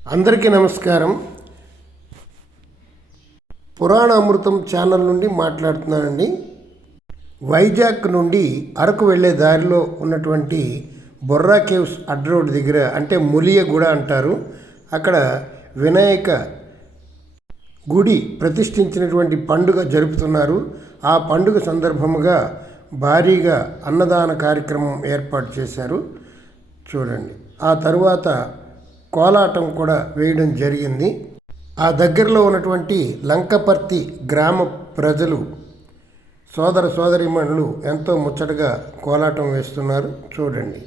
అందరికీ నమస్కారం. పురాణ అమృతం ఛానల్ నుండి మాట్లాడుతున్నానండి. వైజాగ్ నుండి అరకు వెళ్ళే దారిలో ఉన్నటువంటి బొర్రా కేవ్స్ అడ్ రోడ్ దగ్గర, అంటే ములియగూడ అంటారు, అక్కడ వినాయక గుడి ప్రతిష్ఠించినటువంటి పండుగ జరుపుతున్నారు. ఆ పండుగ సందర్భముగా భారీగా అన్నదాన కార్యక్రమం ఏర్పాటు చేశారు. చూడండి. ఆ తరువాత కోలాటం కూడా వేయడం జరిగింది. ఆ దగ్గరలో ఉన్నటువంటి లంకపర్తి గ్రామ ప్రజలు, సోదర సోదరీమణులు ఎంతో ముచ్చటగా కోలాటం వేస్తున్నారు. చూడండి.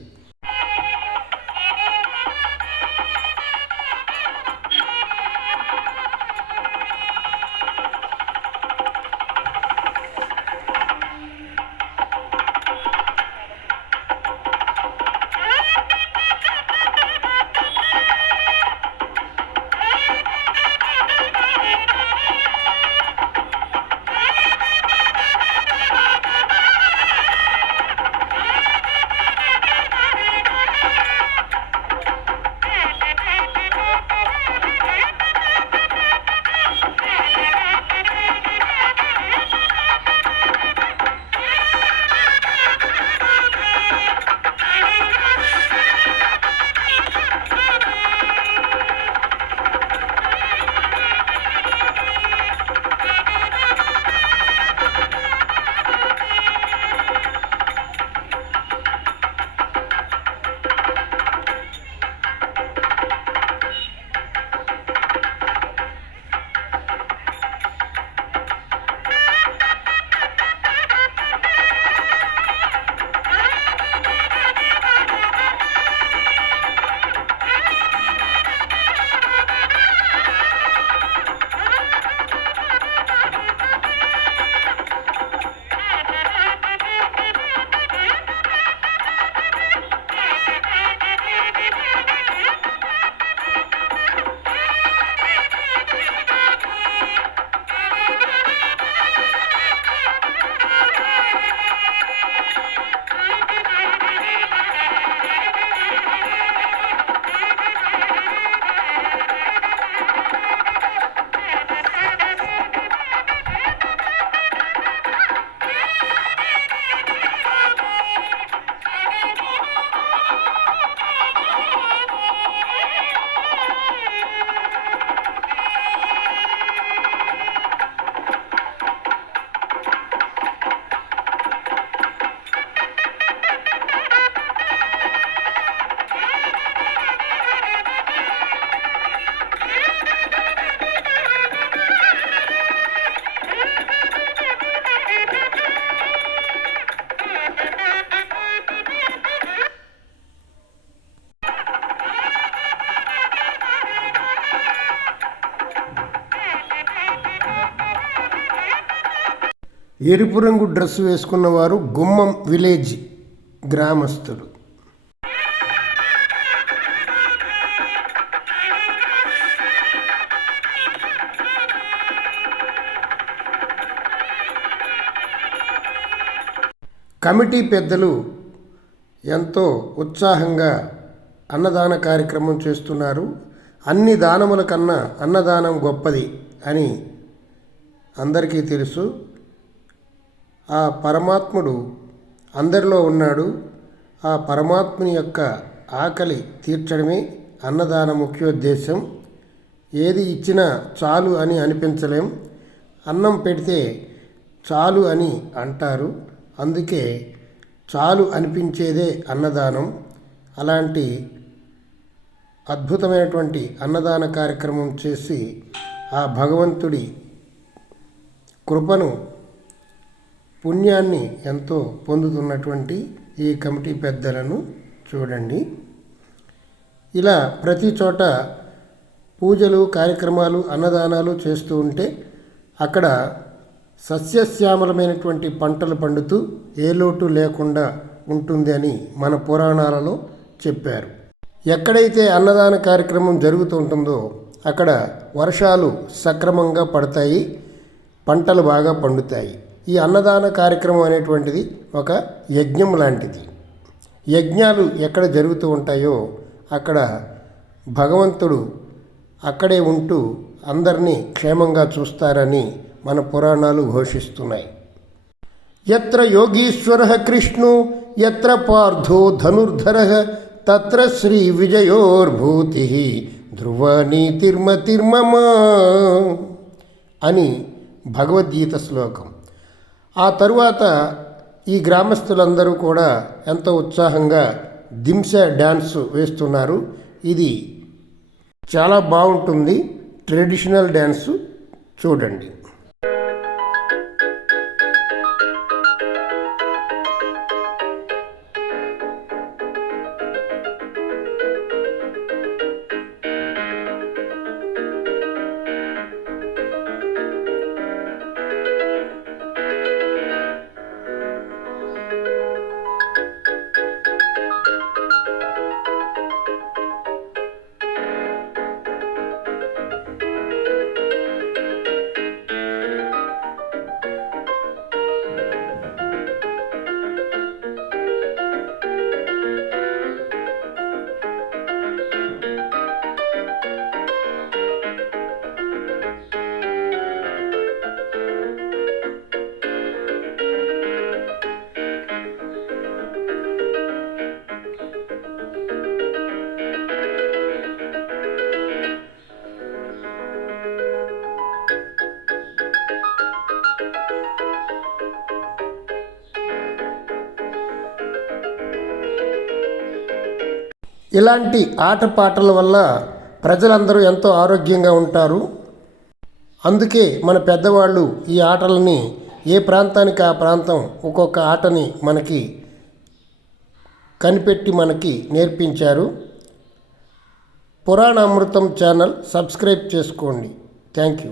ఎరుపు రంగు డ్రెస్సు వేసుకున్నవారు గుమ్మం విలేజ్ గ్రామస్తులు. కమిటీ పెద్దలు ఎంతో ఉత్సాహంగా అన్నదాన కార్యక్రమం చేస్తున్నారు. అన్ని దానముల కన్నా అన్నదానం గొప్పది అని అందరికీ తెలుసు. ఆ పరమాత్ముడు అందరిలో ఉన్నాడు. ఆ పరమాత్ముని యొక్క ఆకలి తీర్చడమే అన్నదాన ముఖ్యోద్దేశం. ఏది ఇచ్చినా చాలు అని అనిపించలేం. అన్నం పెడితే చాలు అని అంటారు. అందుకే చాలు అనిపించేదే అన్నదానం. అలాంటి అద్భుతమైనటువంటి అన్నదాన కార్యక్రమం చేసి ఆ భగవంతుడి కృపను, పుణ్యాన్ని ఎంతో పొందుతున్నటువంటి ఈ కమిటీ పెద్దలను చూడండి. ఇలా ప్రతి చోట పూజలు, కార్యక్రమాలు, అన్నదానాలు చేస్తూ ఉంటే అక్కడ సస్యశ్యామలమైనటువంటి పంటలు పండుతూ ఏ లోటు లేకుండా ఉంటుంది అని మన పురాణాలలో చెప్పారు. ఎక్కడైతే అన్నదాన కార్యక్రమం జరుగుతూ ఉంటుందో అక్కడ వర్షాలు సక్రమంగా పడతాయి, పంటలు బాగా పండుతాయి. ఈ అన్నదాన కార్యక్రమం అనేటువంటిది ఒక యజ్ఞం లాంటిది. యజ్ఞాలు ఎక్కడ జరుగుతూ ఉంటాయో అక్కడ భగవంతుడు అక్కడే ఉంటూ అందరినీ క్షేమంగా చూస్తారని మన పురాణాలు ఘోషిస్తున్నాయి. యత్ర యోగీశ్వరః కృష్ణో యత్ర పార్థో ధనుర్ధరః తత్ర శ్రీ విజయోర్భూతిః ధ్రువ నీతిర్మతిర్మమ అని భగవద్గీత శ్లోకం. ఆ తరువాత ఈ గ్రామస్తులందరూ కూడా ఎంతో ఉత్సాహంగా దింస డ్యాన్స్ వేస్తున్నారు. ఇది చాలా బాగుంటుంది. ట్రెడిషనల్ డ్యాన్స్ చూడండి. ఇలాంటి ఆటపాటల వల్ల ప్రజలందరూ ఎంతో ఆరోగ్యంగా ఉంటారు. అందుకే మన పెద్దవాళ్ళు ఈ ఆటలని ఏ ప్రాంతానికి ఆ ప్రాంతం ఒక్కొక్క ఆటని మనకి కనిపెట్టి మనకి నేర్పించారు. పురాణ అమృతం ఛానల్ సబ్స్క్రైబ్ చేసుకోండి. Thank you.